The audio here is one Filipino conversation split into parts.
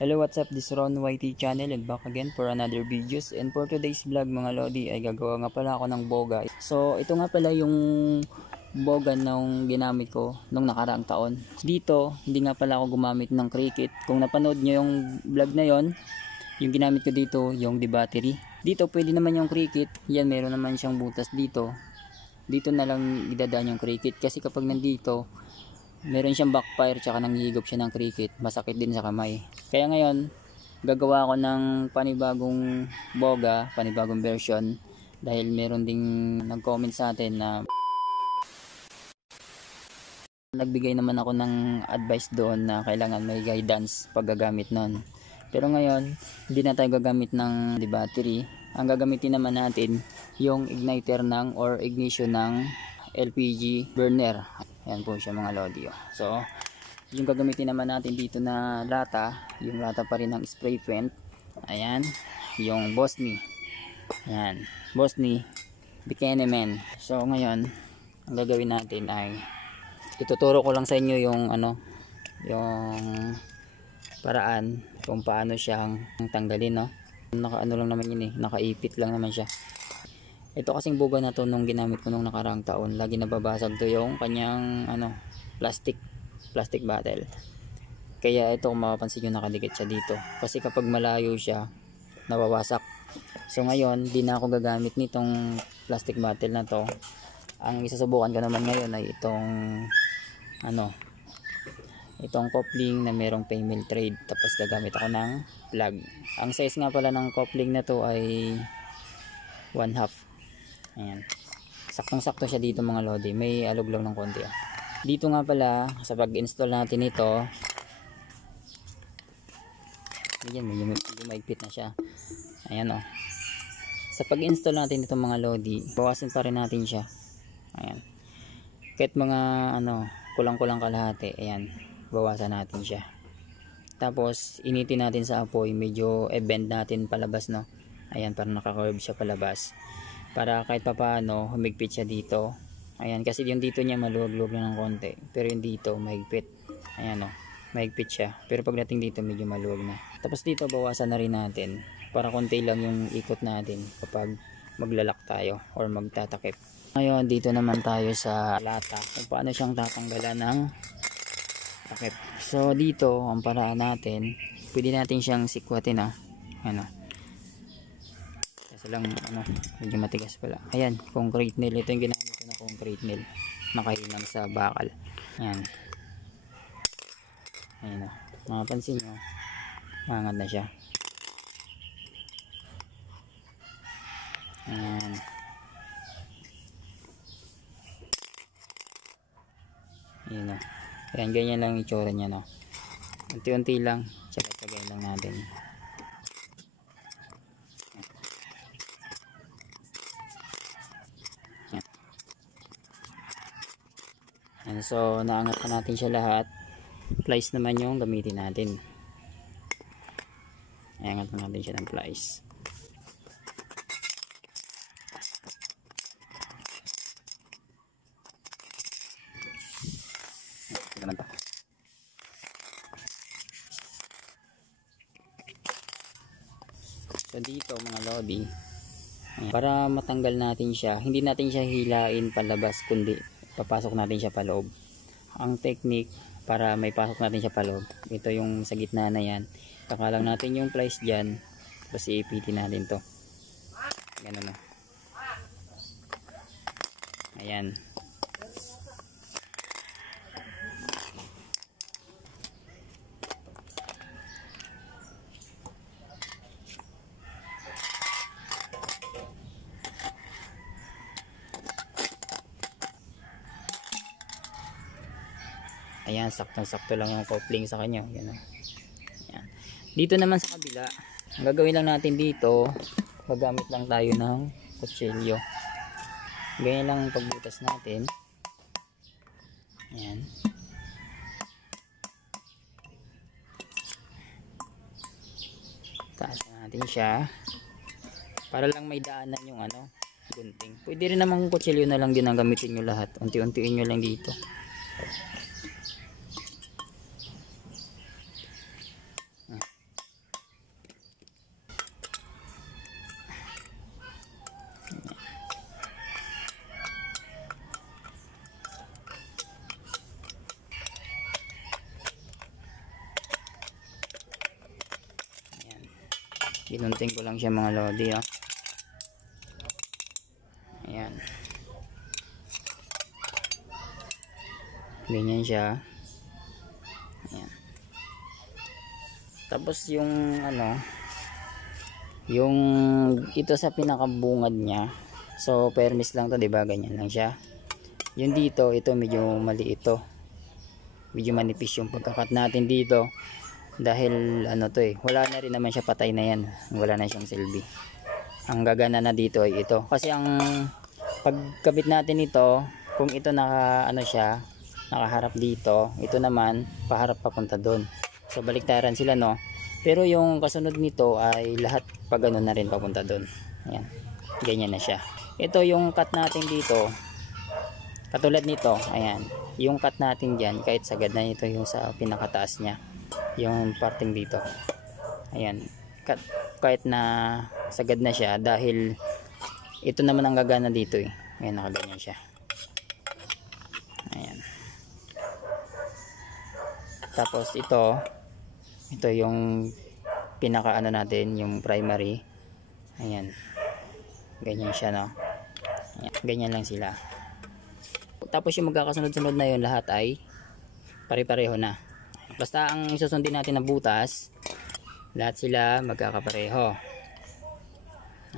Hello, what's up? This is Ron YT channel and back again for another videos. And for today's vlog mga lodi ay gagawa nga pala ako ng boga. So ito nga pala yung boga nung ginamit ko nung nakaraang taon. Dito hindi nga pala ako gumamit ng Cricut. Kung napanood nyo yung vlog na yon, yung ginamit ko dito yung di battery. Dito pwede naman yung Cricut. Yan, meron naman siyang butas dito. Dito na lang idadaan yung Cricut kasi kapag nandito meron siyang backfire tsaka nanghihigop siya ng Cricut, masakit din sa kamay. Kaya ngayon gagawa ako ng panibagong boga, panibagong version, dahil meron ding nag-comment sa atin na nagbigay naman ako ng advice doon na kailangan may guidance pag gagamit nun. Pero ngayon hindi na tayo gagamit ng battery. Ang gagamitin naman natin yung igniter ng or ignition ng LPG burner. Ayan po siya mga lodi. So yung gagamitin naman natin dito na lata, yung lata pa rin ng spray paint. Ayan, yung Bosny. Ayan, Bosny Buchanan. So ngayon ang gagawin natin ay ituturo ko lang sa inyo yung yung paraan kung paano siyang tanggalin, no. Nakaano lang naman yun, nakaipit lang naman siya. Ito kasing boga na to nung ginamit ko nung nakaraang taon, lagi nababasag to yung kanyang plastic bottle. Kaya ito, kung mapapansin nyo, nakadikit siya dito kasi kapag malayo siya nawawasak. So ngayon di na ako gagamit nitong plastic bottle na to. Ang isasubukan ko naman ngayon ay itong coupling na merong female thread, tapos gagamit ako ng plug. Ang size nga pala ng coupling na to ay 1/2. Ayan, saktong sakto siya dito mga lodi, may alog lang ng konti. Dito nga pala sa pag-install natin ito, ayan, medyo maigpit na siya. Ayan sa pag-install natin ito mga lodi, bawasan pa rin natin siya. Ayan, kahit mga kulang-kulang kalahati, ayan, bawasan natin siya. Tapos initin natin sa apoy, medyo bend natin palabas, no. Ayan, para naka-curve siya palabas, para kahit papaano humigpit siya dito. Ayan, kasi yung dito niya maluwag-luwag lang ng konti, pero yung dito mahigpit. Ayan, mahigpit siya, pero pagdating dito medyo maluwag na. Tapos dito bawasan na rin natin para konti lang yung ikot natin kapag maglalak tayo or magtatakip. Ngayon dito naman tayo sa lata, kung paano siyang tatanggalan ng takip. So dito ang paraan natin, pwede natin siyang sikwatin, kasi lang medyo matigas pala. Ayan, concrete nail, ito yung ginamit ko na concrete nail, nakahinang sa bakal. Ayan, ayan, makapansin nyo maangat na siya. Ayan, ayan, ayan, ganyan lang itsura niya, no. Unti-unti lang, tsaga-tsagay lang natin. Ayan, so naangat pa natin siya lahat. Plies naman yung gamitin natin. Iangat na natin siya ng plies. So dito mga lodi, para matanggal natin siya, hindi natin siya hilain palabas, kundi papasok natin siya paloob. Ang technique para may pasok natin siya paloob, ito yung sa gitna na yan, kakalang natin yung plies dyan, tapos iipitin natin to, ganun, ayan. Ayan, saktong-sakto lang yung coupling sa kanya. Ayan. Dito naman sa kabila, ang gagawin lang natin dito, gagamit lang tayo ng kutsilyo. Ganyan lang ang pagbutas natin. Ayan. Taas natin siya para lang may daanan yung gunting. Pwede rin naman kutsilyo na lang din ang gamitin nyo lahat. Unti-untiin nyo lang dito. Ginunting ko lang siya mga lodi, oh. Ayan. Ganyan siya. Ayan. Tapos yung ano, yung ito sa pinakabungad niya. So permis lang to, 'di ba? Ganyan lang siya. Yung dito, ito medyo maliit to. Medyo manipis yung pagkakat natin dito. Dahil ano to eh, wala na rin naman siya, patay na yan. Wala na siyang silbi. Ang gagana na dito ay ito. Kasi ang pagkabit natin ito, kung ito naka ano siya, nakaharap dito, ito naman paharap papunta doon. So baliktaran sila, no. Pero yung kasunod nito ay lahat pag ano na rin papunta doon. Ayan. Ganyan na siya. Ito yung cut natin dito. Katulad nito, ayan. Yung cut natin diyan, kahit sagad na ito yung sa pinakataas niya. Yung parting dito. Ayan. Kahit na sagad na siya dahil ito naman ang gagana dito eh. Ayan, nakaganyan siya. Ayan. Tapos ito yung pinaka ano natin, yung primary. Ayan. Ganyan siya, no. Ayan. Ganyan lang sila. Tapos yung magkakasunod-sunod na yun, lahat ay pare-pareho na. Basta ang susundin natin na butas, lahat sila magkakapareho.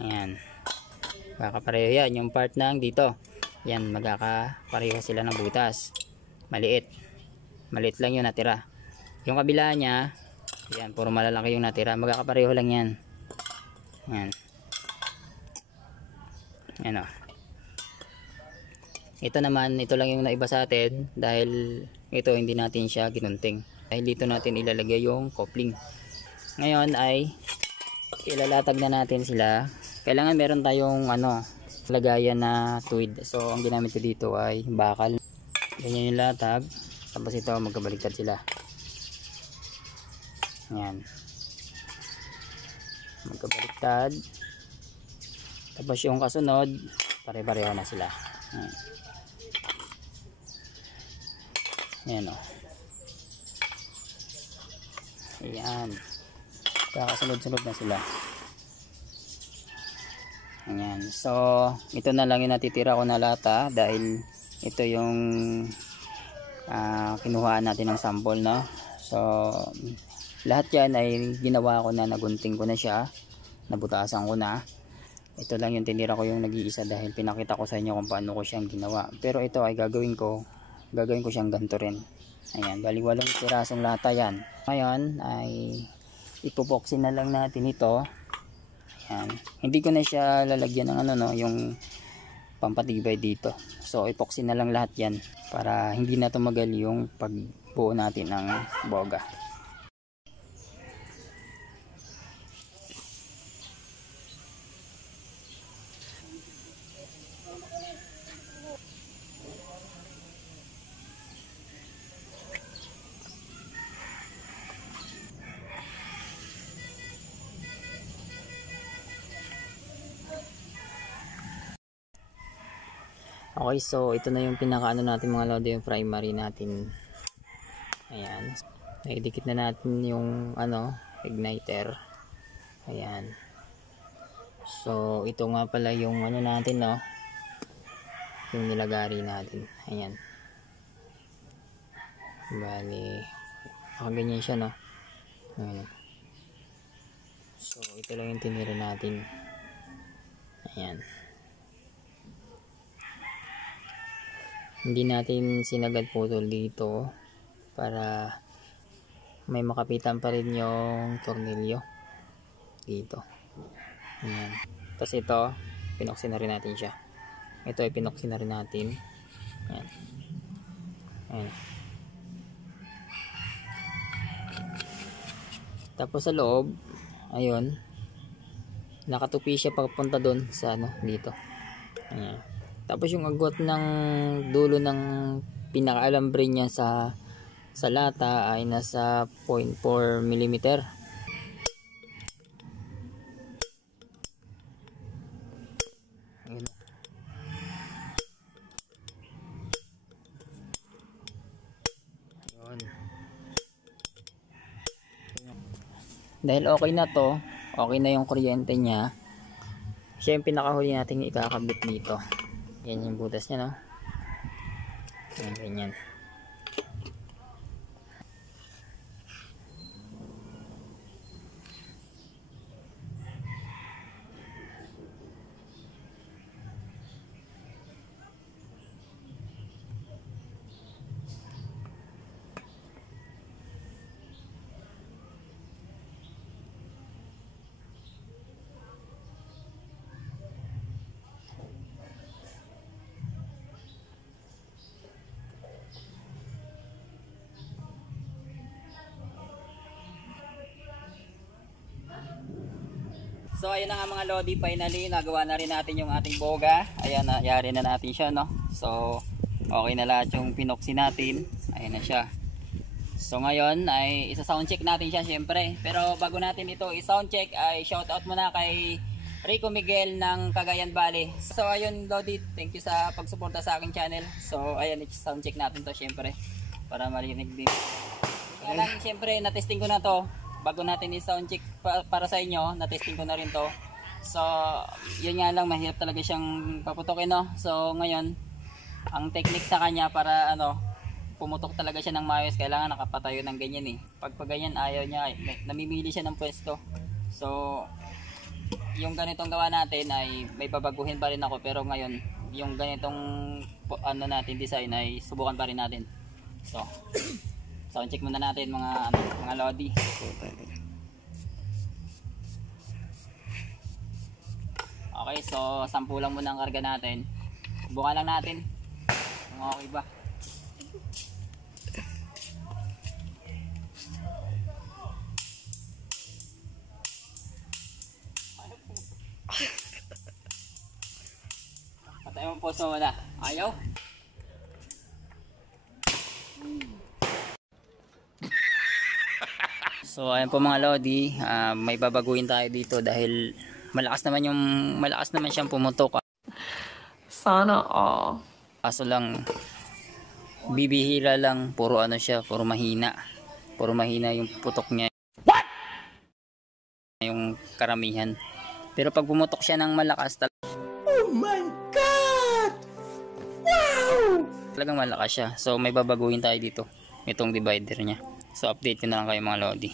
Ayan. Magkakapareho yan. Yung part ng dito, yan, magkakapareho sila ng butas. Maliit. Maliit lang yung natira. Yung kabila niya, yan, puro malalaki yung natira. Magkakapareho lang yan. Ayan. Ayan, o. Ito naman, ito lang yung naiba sa atin dahil ito hindi natin siya ginunting. Dahil dito natin ilalagay yung coupling. Ngayon ay ilalatag na natin sila. Kailangan meron tayong ano, lagayan na tuwid. So ang ginamit ko dito ay bakal. Ganyan yung latag. Tapos ito magkabaliktad sila. Ayan. Magkabaliktad. Tapos yung kasunod, pare-pareho na sila. Ayan. Ayan, o. Ayan. Kakasunod-sunod na sila. Ayan. So, ito na lang yung natitira ko na lata dahil ito yung kinuhaan natin ng sample, no? So, lahat yan ay ginawa ko na, nagunting ko na siya, nabutasan ko na. Ito lang yung tinira ko yung nag-iisa dahil pinakita ko sa inyo kung paano ko siyang ginawa. Pero ito ay gagawin ko siyang ganito rin. Ayan, bali 8 pirasong lata yan. Ngayon ay ipopoxy na lang natin ito. Ayan. Hindi ko na siya lalagyan ng ano, no, yung pampatibay dito. So epoxy na lang lahat yan para hindi na tumagal yung pagbuo natin ng boga. Okay, so ito na yung pinakaano natin mga lodi, yung primary natin. Ayan. Naidikit na natin yung ano, igniter. Ayan. So ito nga pala yung ano natin, no, yung nilagari natin. Ayan. Bali nakaganyan siya, no. Ayan. So ito lang yung tinira natin. Ayan. Hindi natin sinagad putol dito para may makapitan pa rin yung tornilyo dito. Ayan. Tapos ito, pinoksi na rin natin siya. Ito ay pinoksi na rin natin. Ayan. Ayan. Tapos sa loob, ayun, nakatupi siya papunta doon sa ano, dito. Ayan. Tapos yung agwat ng dulo ng pinakaalambre niya sa lata ay nasa 0.4 mm. Ayun. Ayun. Dahil okay na to, okay na yung kuryente niya. Siya yung pinakahuli natin ikakabit dito. Yan yung butas niya, no? Yan, ganyan. So ayun na nga mga lodi, finally nagawa na rin natin yung ating boga. Ayan, nayari na natin siya, no. So okay na lahat yung pinoksi natin. Ayan na siya. So ngayon ay isa-sound check natin siya syempre. Pero bago natin ito i-sound check ay shout out muna kay Rico Miguel ng Cagayan Valley. So ayun lodi, thank you sa pagsuporta sa aking channel. So ayan, i-sound check natin to syempre para marinig din. Kaya lang syempre na-testing ko na to. Bago natin i-sound check para sa inyo, na-testing ko na rin to. So, yun nga lang, mahirap talaga siyang paputokin, no? So, ngayon, ang technique sa kanya para pumutok talaga siya ng maayos, kailangan nakapatayo ng ganyan eh. Pag ganyan, ayaw niya, namimili siya ng pwesto. So, yung ganitong gawa natin ay may babaguhin pa rin ako, pero ngayon, yung ganitong natin design ay subukan pa rin natin. So, sound check muna natin mga lodi. Okay, so 10 lang muna ang karga natin. Subukan lang natin kung okay ba. Patay mo po muna. Ayaw? So ayan po mga lodi, may babaguhin tayo dito dahil malakas naman siyang pumutok. Sana all. Kaso lang bibihira lang, puro siya, puro mahina. Puro mahina yung putok niya. What? Yung karamihan. Pero pag pumutok siya ng malakas, oh my god! Wow! Talagang malakas siya. So may babaguhin tayo dito. Itong divider niya. So update ko na lang kayo mga lodi.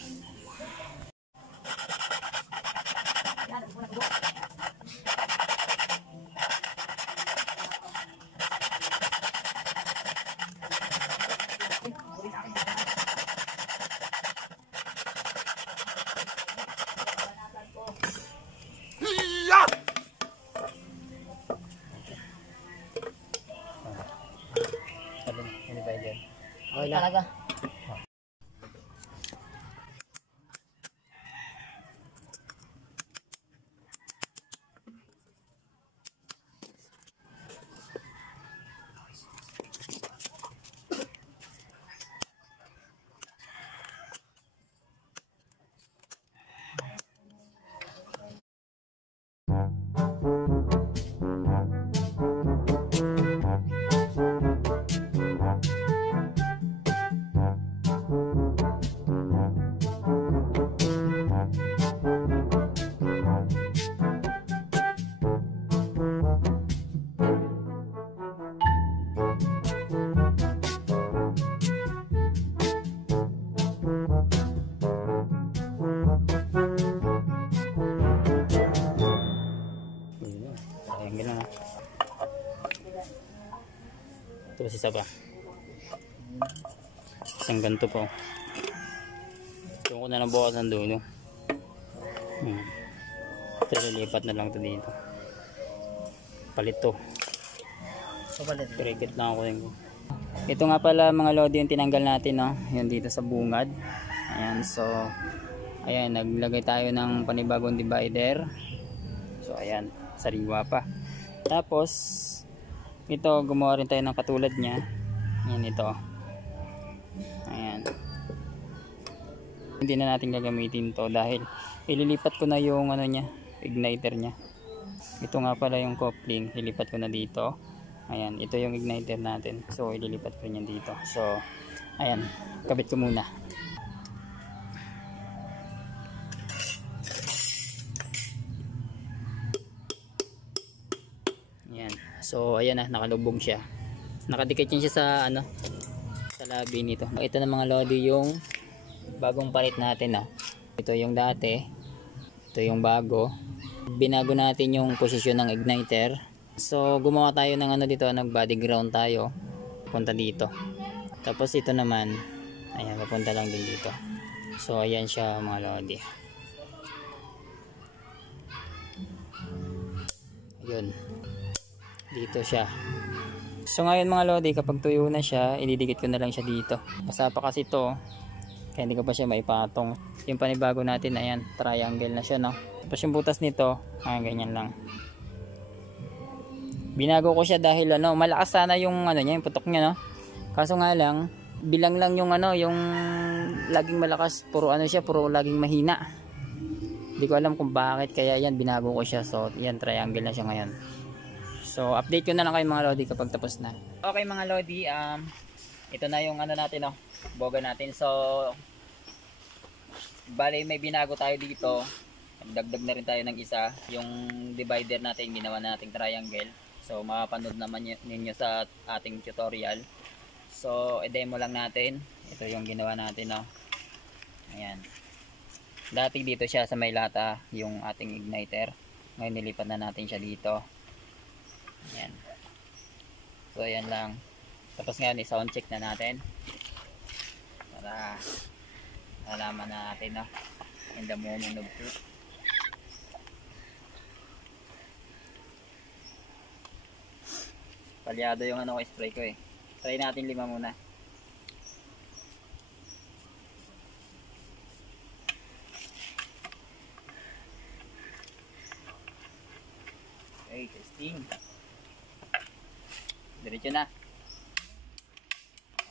Okay talaga. Tapos isa pa. Isang ganito po. Doon ko na lang bukas ang dulo. Lilipat na lang ito dito. Palit to. Cricket lang ako din ko. Ito nga pala mga lodi yung tinanggal natin, no? Yan dito sa bungad. Ayan, so ayan, naglagay tayo ng panibagong divider. So ayan, sariwa pa. Tapos ito, gumawa rin tayo ng katulad niya. Ayan, ito. Ayan. Hindi na natin gagamitin to dahil ililipat ko na yung niya, igniter niya. Ito nga pala yung coupling, ilipat ko na dito. Ayan, ito yung igniter natin. So ililipat ko rin yan dito. So ayan, kabit ko muna. So ayan na, nakalubog siya. Nakadikit yan siya sa ano, sa labi nito. Ito na mga lodi yung bagong palit natin. Ito yung dati, ito yung bago. Binago natin yung posisyon ng igniter. So gumawa tayo ng ano dito, nag body ground tayo punta dito. Tapos ito naman, ayan, papunta lang din dito. So ayan siya mga lodi. Yun, dito siya. So ngayon mga lodi, kapag tuyo na siya, ididikit ko na lang siya dito. Basa pa kasi to, kaya hindi ko pa siya maipatong. Yung panibago natin, ayan, triangle na siya, no? Tapos yung butas nito, ganyan lang. Binago ko siya dahil ano, malakas sana yung ano niya, yung putok niya, no? Kaso nga lang, bilang lang yung ano, yung laging malakas, puro ano siya, puro laging mahina. Hindi ko alam kung bakit, kaya yan, binago ko siya. So yan, triangle na siya ngayon. So update ko na lang kayo mga lodi kapag tapos na. Okay mga lodi, ito na yung ano natin, no, boga natin. So bali may binago tayo dito. Nagdagdag na rin tayo ng isa. Yung divider natin, ginawa nating triangle. So mapapanood naman ninyo sa ating tutorial. So i-demo lang natin. Ito yung ginawa natin, no. Ayan. Dati dito siya sa may lata yung ating igniter. Ngayon nilipat na natin siya dito. Ayan. So ayan lang. Tapos ngayon i-sound check na natin. Para alaman na natin, no, in the moment of truth. Palyado yung ano ko, spray ko eh. Try natin 5 muna. Okay, testing. Diretso na.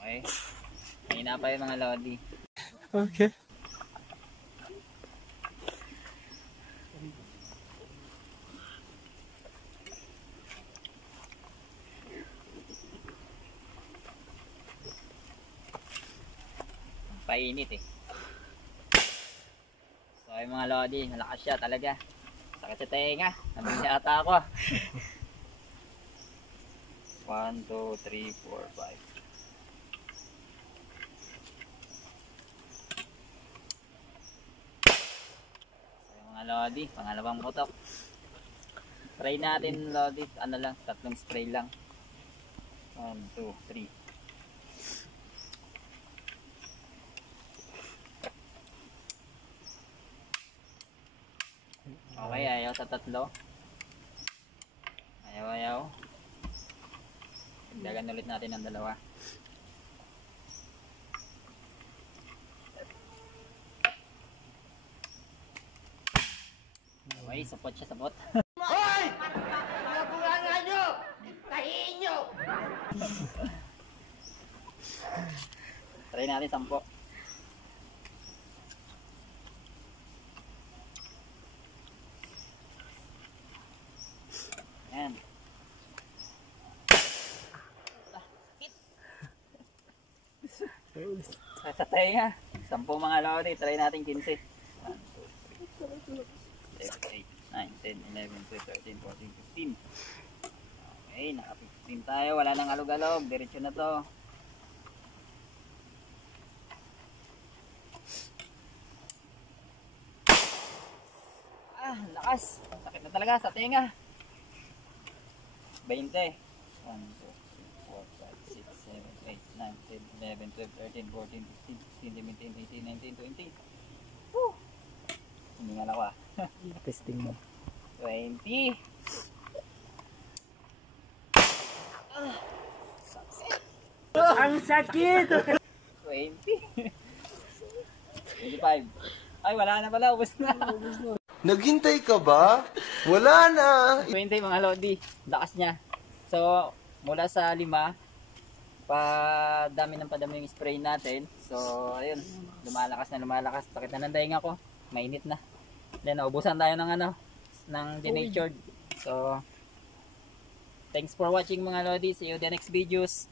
Okay. Mahina pa yung mga lodi. Okay. Painit eh. So ay mga lodi, malakas siya talaga. Sakit sa tenga. Nabili ata ako. 1, 2, 3, 4, 5. So yung mga lodi, pangalawang putok. Try natin lodi, ano lang, 3 spray lang. 1, 2, 3. Okay, ayaw sa 3. Ayaw. Dagan ulit natin ang 2. Okay, sapot siya, sapot. Hoy! Mga bunganga nyo! Tahiin nyo! Try natin 10. Ayan. Sa tenga. 10 mga lodi. Try natin 15. 1, 2, 3, 7, 8, 9, 10, 11, 12, 13, 14, 15. Okay, naka 15 tayo. Wala nang alog-alog. Diretso na to. Lakas. Sakit na talaga sa tenga. 20. 1, 2, 3, 4, 5, 6, 7, 8, 9, 10, 11, 12, 13, 14, 15, 16, 17, 18, 19, 20. Woo! Hiningal ako ah. Testing mo. 20. Ang sakit! 20. 25. Ay, wala na pala. Ubus na. Naghintay ka ba? Wala na. 20 mga lodi. Lakas niya. So, mula sa 5, padami yung spray natin. So, ayun. Lumalakas na lumalakas. Sakit na ng dahinga ko. Mainit na. Then, naubusan tayo ng ano, ng denatured. So, thanks for watching mga lodi. See you in the next videos.